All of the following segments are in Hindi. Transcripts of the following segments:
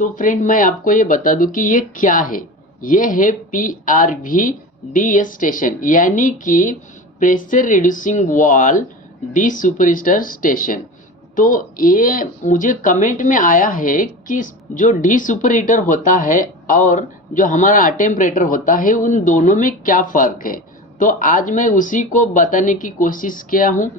तो फ्रेंड मैं आपको ये बता दूं कि ये क्या है। ये है PRV स्टेशन, यानी कि pressure reducing wall D superheater station. तो ये मुझे कमेंट में आया है कि जो डी सुपरहीटर होता है और जो हमारा अटेम्परेटर होता है उन दोनों में क्या फ़र्क है। तो आज मैं उसी को बताने की कोशिश किया हूँ।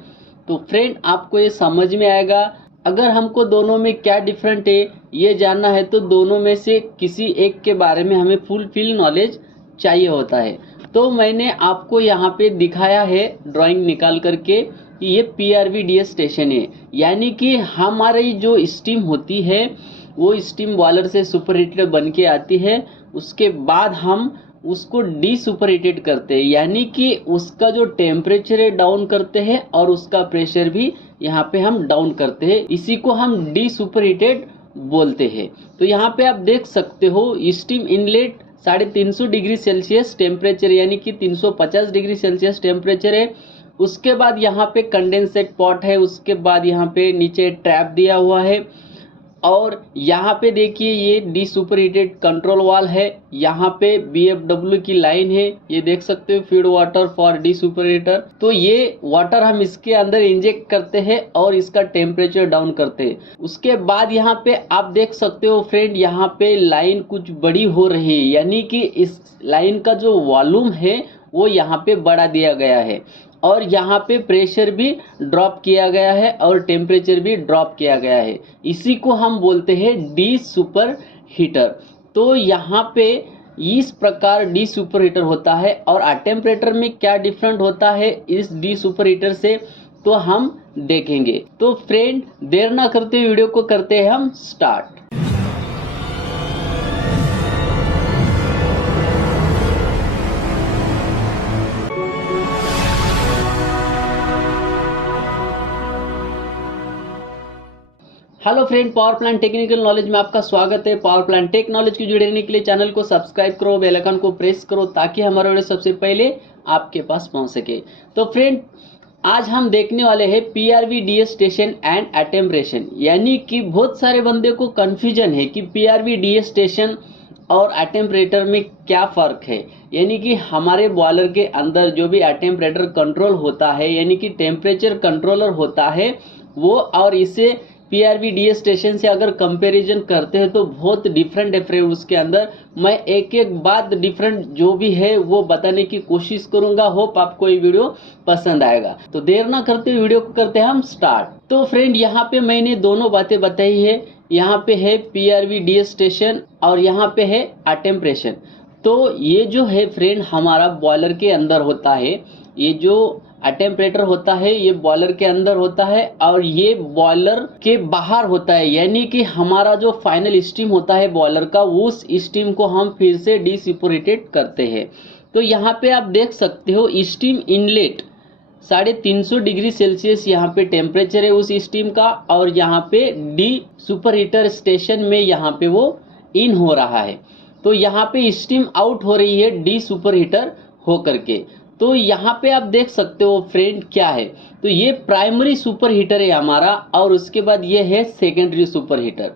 तो फ्रेंड आपको ये समझ में आएगा। अगर हमको दोनों में क्या डिफरेंट है ये जानना है तो दोनों में से किसी एक के बारे में हमें फुल नॉलेज चाहिए होता है। तो मैंने आपको यहाँ पे दिखाया है ड्राइंग निकाल करके कि ये PRV स्टेशन है, यानी कि हमारी जो स्टीम होती है वो स्टीम बॉयलर से सुपर हीटर बन के आती है। उसके बाद हम उसको डी सुपर हीटेड करते हैं, यानी कि उसका जो टेम्परेचर है डाउन करते हैं और उसका प्रेशर भी यहाँ पे हम डाउन करते हैं। इसी को हम डी सुपर हीटेड बोलते हैं। तो यहाँ पे आप देख सकते हो steam inlet 350 degree Celsius temperature, यानी कि 350 डिग्री सेल्सियस टेम्परेचर है। उसके बाद यहाँ पे कंडेंसेट पॉट है, उसके बाद यहाँ पे नीचे ट्रैप दिया हुआ है और यहाँ पे देखिए ये डी सुपर हीटेड कंट्रोल वाल है। यहाँ पे BFW की लाइन है, ये देख सकते हो, feed water for D super heater. तो ये वाटर हम इसके अंदर इंजेक्ट करते हैं और इसका टेम्परेचर डाउन करते हैं। उसके बाद यहाँ पे आप देख सकते हो फ्रेंड, यहाँ पे लाइन कुछ बड़ी हो रही है, यानी कि इस लाइन का जो वॉल्यूम है वो यहाँ पे बढ़ा दिया गया है और यहाँ पे प्रेशर भी ड्रॉप किया गया है और टेम्परेचर भी ड्रॉप किया गया है। इसी को हम बोलते हैं डी सुपर हीटर। तो यहाँ पे इस प्रकार डी सुपर हीटर होता है और अटेम्परेटर में क्या डिफरेंट होता है इस डी सुपर हीटर से तो हम देखेंगे। तो फ्रेंड देर ना करते वीडियो को करते हैं हम start. Hello friend, power plant technical knowledge में आपका स्वागत है। पावर प्लांट टेक नॉलेज की जुड़े रहने के लिए चैनल को सब्सक्राइब करो, बेल आइकन को प्रेस करो ताकि हमारा वीडियो सबसे पहले आपके पास पहुंच सके। तो फ्रेंड आज हम देखने वाले हैं PRV स्टेशन एंड अटेम्परेशन, यानी कि बहुत सारे बंदे को कन्फ्यूजन है कि PRV स्टेशन और अटेम्परेटर में क्या फ़र्क है। यानी कि हमारे बॉयलर के अंदर जो भी अटेम्परेटर कंट्रोल होता है, यानी कि टेम्परेचर कंट्रोलर होता है वो, और इसे PRV स्टेशन से अगर कंपैरिजन करते हैं तो बहुत डिफरेंट है उसके अंदर। मैं एक एक बात डिफरेंट जो भी है वो बताने की कोशिश करूंगा। होप आपको ये वीडियो पसंद आएगा। तो देर ना करते वीडियो को करते हैं हम स्टार्ट। तो फ्रेंड यहाँ पे मैंने दोनों बातें बताई है। यहाँ पे है PRV स्टेशन और यहाँ पे है अटेम्परेशन। तो ये जो है फ्रेंड हमारा बॉयलर के अंदर होता है, ये जो अटेम्परेटर होता है ये बॉयलर के अंदर होता है और ये बॉयलर के बाहर होता है, यानी कि हमारा जो फाइनल स्टीम होता है बॉयलर का उस स्टीम को हम फिर से डी सुपरहीटेड करते हैं। तो यहाँ पे आप देख सकते हो स्टीम इनलेट 350 डिग्री सेल्सियस यहाँ पे टेम्परेचर है उस स्टीम का और यहाँ पे डी सुपरहीटर स्टेशन में यहाँ पे वो इन हो रहा है। तो यहाँ पे स्टीम आउट हो रही है डी सुपरहीटर हो करके। तो यहाँ पे आप देख सकते हो फ्रेंड क्या है, तो ये प्राइमरी सुपर हीटर है हमारा और उसके बाद ये है सेकेंडरी सुपर हीटर।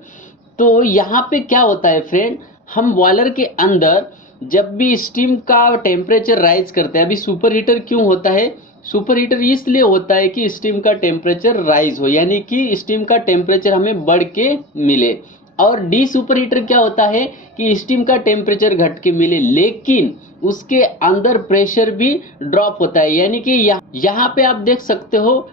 तो यहाँ पे क्या होता है फ्रेंड, हम बॉयलर के अंदर जब भी स्टीम का टेम्परेचर राइज करते हैं, अभी सुपर हीटर क्यों होता है, सुपर हीटर इसलिए होता है कि स्टीम का टेम्परेचर राइज हो, यानी कि स्टीम का टेम्परेचर हमें बढ़ के मिले। और डी सुपर हीटर क्या होता है कि स्टीम का टेम्परेचर घट के मिले लेकिन उसके अंदर प्रेशर भी ड्रॉप होता है। यानी कि यहाँ पे आप देख सकते हो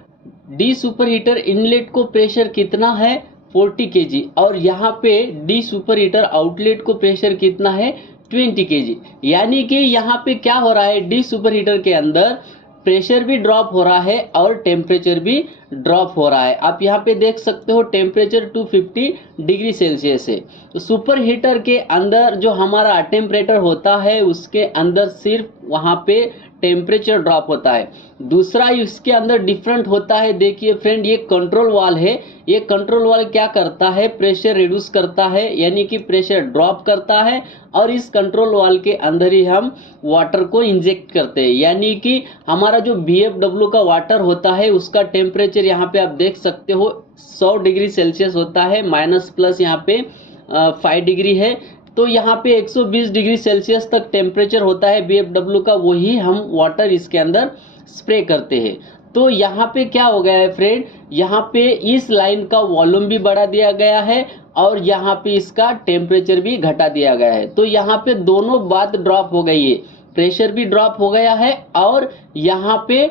डी सुपर हीटर इनलेट को प्रेशर कितना है 40 kg और यहाँ पे डी सुपर हीटर आउटलेट को प्रेशर कितना है 20 kg। यानी कि यहाँ पे क्या हो रहा है, डी सुपर हीटर के अंदर प्रेशर भी ड्रॉप हो रहा है और टेम्परेचर भी ड्रॉप हो रहा है। आप यहाँ पे देख सकते हो टेम्परेचर 250 डिग्री सेल्सियस है। तो सुपर हीटर के अंदर जो हमारा टेम्परेचर होता है उसके अंदर सिर्फ वहाँ पे टेम्परेचर ड्रॉप होता है। दूसरा इसके अंदर डिफरेंट होता है, देखिए फ्रेंड ये कंट्रोल वाल है। ये कंट्रोल वाल क्या करता है, प्रेशर रिड्यूस करता है, यानी कि प्रेशर ड्रॉप करता है और इस कंट्रोल वाल के अंदर ही हम वाटर को इंजेक्ट करते हैं। यानी कि हमारा जो BFW का वाटर होता है उसका टेम्परेचर यहाँ पे आप देख सकते हो 100 डिग्री सेल्सियस होता है, माइनस प्लस यहाँ पे 5 डिग्री है। तो यहाँ पे 120 डिग्री सेल्सियस तक टेम्परेचर होता है BFW का, वही हम वाटर इसके अंदर स्प्रे करते हैं। तो यहाँ पे क्या हो गया है फ्रेंड, यहाँ पे इस लाइन का वॉल्यूम भी बढ़ा दिया गया है और यहाँ पे इसका टेम्परेचर भी घटा दिया गया है। तो यहाँ पे दोनों बात ड्रॉप हो गई है, प्रेशर भी ड्रॉप हो गया है और यहाँ पे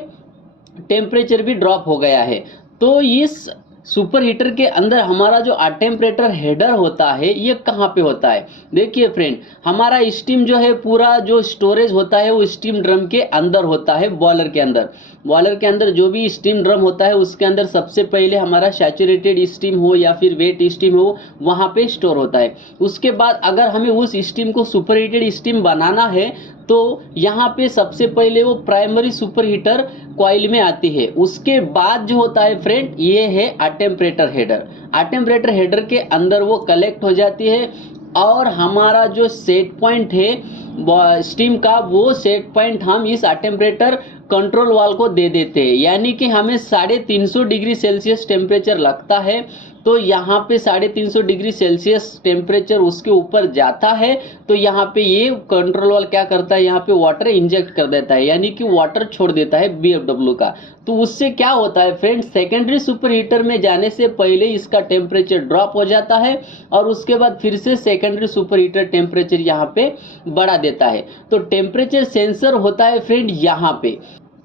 टेम्परेचर भी ड्रॉप हो गया है। तो इस सुपर हीटर के अंदर हमारा जो टेम्परेचर हेडर होता है ये कहाँ पे होता है, देखिए फ्रेंड, हमारा स्टीम जो है पूरा जो स्टोरेज होता है वो स्टीम ड्रम के अंदर होता है, बॉयलर के अंदर। बॉयलर के अंदर जो भी स्टीम ड्रम होता है उसके अंदर सबसे पहले हमारा सैचुरेटेड स्टीम हो या फिर वेट स्टीम हो वहाँ पे स्टोर होता है। उसके बाद अगर हमें उस स्टीम को सुपर हीटेड स्टीम बनाना है तो यहाँ पे सबसे पहले वो प्राइमरी सुपर हीटर कॉइल में आती है। उसके बाद जो होता है फ्रेंड ये है टेम्परेचर हेडर। टेम्परेचर हेडर के अंदर वो कलेक्ट हो जाती है और हमारा जो सेट पॉइंट है स्टीम का, वो सेट पॉइंट हम इस टेम्परेचर कंट्रोल वाल को दे देते हैं। यानी कि हमें 350 डिग्री सेल्सियस टेम्परेचर लगता है तो यहाँ पे 350 डिग्री सेल्सियस टेम्परेचर उसके ऊपर जाता है तो यहाँ पे ये कंट्रोल वाल क्या करता है, यहाँ पे वाटर इंजेक्ट कर देता है, यानी कि वाटर छोड़ देता है BFW का। तो उससे क्या होता है फ्रेंड, सेकेंडरी सुपर हीटर में जाने से पहले इसका टेम्परेचर ड्रॉप हो जाता है और उसके बाद फिर से सेकेंडरी सुपर हीटर टेम्परेचर यहाँ पे बढ़ा देता है। तो टेम्परेचर सेंसर होता है फ्रेंड यहाँ पे।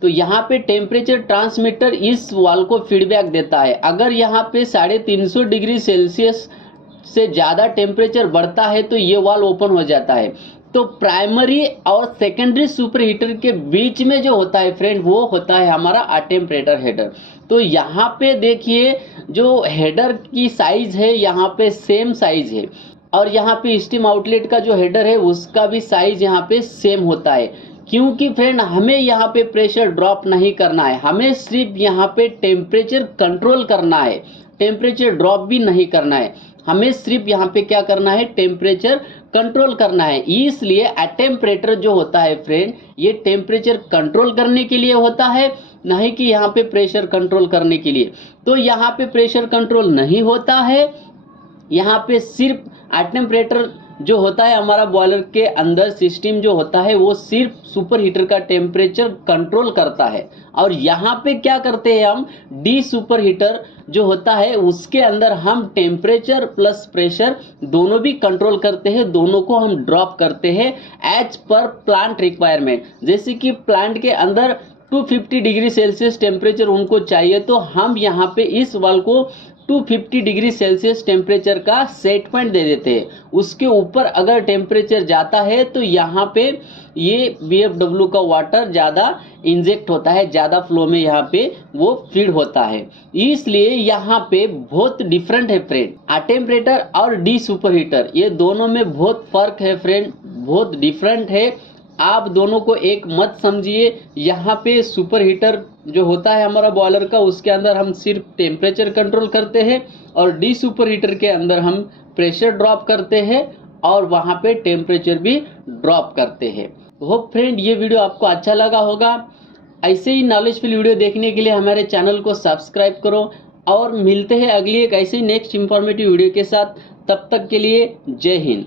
तो यहाँ पे टेम्परेचर ट्रांसमीटर इस वाल को फीडबैक देता है। अगर यहाँ पे 350 डिग्री सेल्सियस से ज़्यादा टेम्परेचर बढ़ता है तो ये वाल ओपन हो जाता है। तो प्राइमरी और सेकेंडरी सुपर हीटर के बीच में जो होता है फ्रेंड वो होता है हमारा टेम्परेचर हेडर। तो यहाँ पे देखिए जो हेडर की साइज है यहाँ पे सेम साइज है और यहाँ पे स्टीम आउटलेट का जो हेडर है उसका भी साइज यहाँ पे सेम होता है, क्योंकि फ्रेंड हमें यहाँ पे प्रेशर ड्रॉप नहीं करना है, हमें सिर्फ यहाँ पे टेम्परेचर कंट्रोल करना है, टेम्परेचर ड्रॉप भी नहीं करना है, हमें सिर्फ यहाँ पे क्या करना है, टेम्परेचर कंट्रोल करना है। इसलिए टेम्परेचर जो होता है फ्रेंड ये टेम्परेचर कंट्रोल करने के लिए होता है, नहीं कि यहाँ पे प्रेशर कंट्रोल करने के लिए। तो यहाँ पे प्रेशर कंट्रोल नहीं होता है, यहाँ पे सिर्फ टेम्परेचर जो होता है हमारा बॉयलर के अंदर सिस्टम जो होता है वो सिर्फ सुपर हीटर का टेम्परेचर कंट्रोल करता है। और यहाँ पे क्या करते हैं हम, डी सुपर हीटर जो होता है उसके अंदर हम टेम्परेचर प्लस प्रेशर दोनों भी कंट्रोल करते हैं, दोनों को हम ड्रॉप करते हैं एज पर प्लांट रिक्वायरमेंट। जैसे कि प्लांट के अंदर 250 डिग्री सेल्सियस टेम्परेचर उनको चाहिए तो हम यहाँ पे इस वाल को 250 डिग्री सेल्सियस टेम्परेचर का सेट पॉइंट दे देते हैं। उसके ऊपर अगर टेम्परेचर जाता है तो यहाँ पे ये BFW का वाटर ज़्यादा इंजेक्ट होता है, ज़्यादा फ्लो में यहाँ पे वो फीड होता है। इसलिए यहाँ पे बहुत डिफरेंट है फ्रेंड, टेम्परेचर और डी सुपर हीटर ये दोनों में बहुत फर्क है फ्रेंड, बहुत डिफरेंट है। आप दोनों को एक मत समझिए। यहाँ पे सुपर हीटर जो होता है हमारा बॉयलर का उसके अंदर हम सिर्फ टेम्परेचर कंट्रोल करते हैं और डी सुपर हीटर के अंदर हम प्रेशर ड्रॉप करते हैं और वहाँ पे टेम्परेचर भी ड्रॉप करते हैं। होप फ्रेंड ये वीडियो आपको अच्छा लगा होगा। ऐसे ही नॉलेजफुल वीडियो देखने के लिए हमारे चैनल को सब्सक्राइब करो और मिलते हैं अगली एक ऐसी नेक्स्ट इंफॉर्मेटिव वीडियो के साथ। तब तक के लिए जय हिंद।